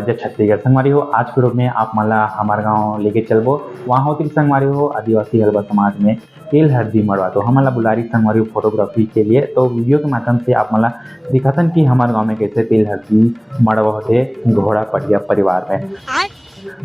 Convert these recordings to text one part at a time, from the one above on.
जय छत्तीसगढ़ संगवारी हो। आज के रूप में आप मला हमार गांव लेके चलबो। वहाँ होती संगवारी हो आदिवासी हलबा समाज में तेल हरदी मड़वा तो हमला बुलारी संगवारी फोटोग्राफी के लिए। तो वीडियो के माध्यम से आप मला दिखातन कि हमारे गांव में कैसे तेल हरदी मड़वा होते घोड़ा पटिया परिवार में।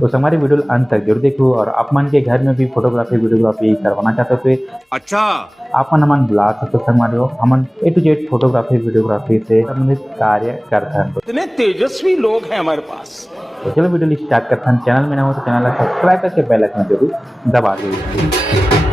तो हमारी वीडियो अंत तक जरूर देखो। और आप मन के घर में भी फोटोग्राफी वीडियोग्राफी करवाना चाहते हो तो अच्छा आप मन हमन बुला सकते हो संगवारी हो। हमन A to Z photography videography से संबंधित कार्य करते हैं। इतने तेजस्वी लोग हैं हमारे पास। तो चलो वीडियो स्टार्ट करते हैं। चैनल में ना हो तो चैनल को सब्सक्राइब करके बेल आइकन जरूर दबा दीजिए।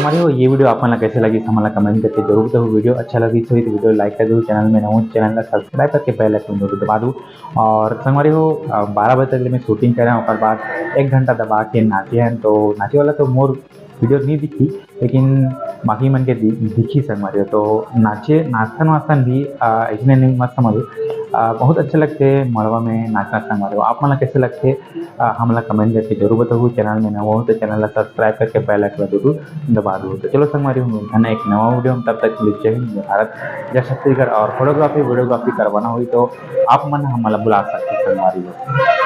हमारी हो ये वीडियो आपको कैसे लगी हमारा कमेंट करके जरूर बताओ। वीडियो अच्छा लगी तो वीडियो लाइक कर दो, चैनल में नया चैनल का सब्सक्राइब करके बेल आइकन जरूर दबा दो। और संगवारी हो 12 बजे तक मैं शूटिंग कर रहा हूँ, और बाद 1 घंटा दबा के नाचे हैं। तो नाचे वाला तो मोर वीडियो नहीं दिखी, लेकिन बाकी मन के दिखी संगवारी हो। तो नाचन वाचन भी इसमें नहीं मस्त समझो, बहुत अच्छे लगते मड़वा में नाचना संगवारी हो। आप मन कैसे लगते हमला कमेंट करके जरूर बताओ। चैनल में नवा हो तो चैनल सब्सक्राइब करके बेल आइकन जरूर दबा दो। तो चलो संगवारी हो, एक नवा वीडियो हम तब तक जय हिंद जय भारत जय छत्तीसगढ़। और फोटोग्राफी वीडियोग्राफी करवाना हुई तो आप मन हमला बुला सकते संगवारी हो।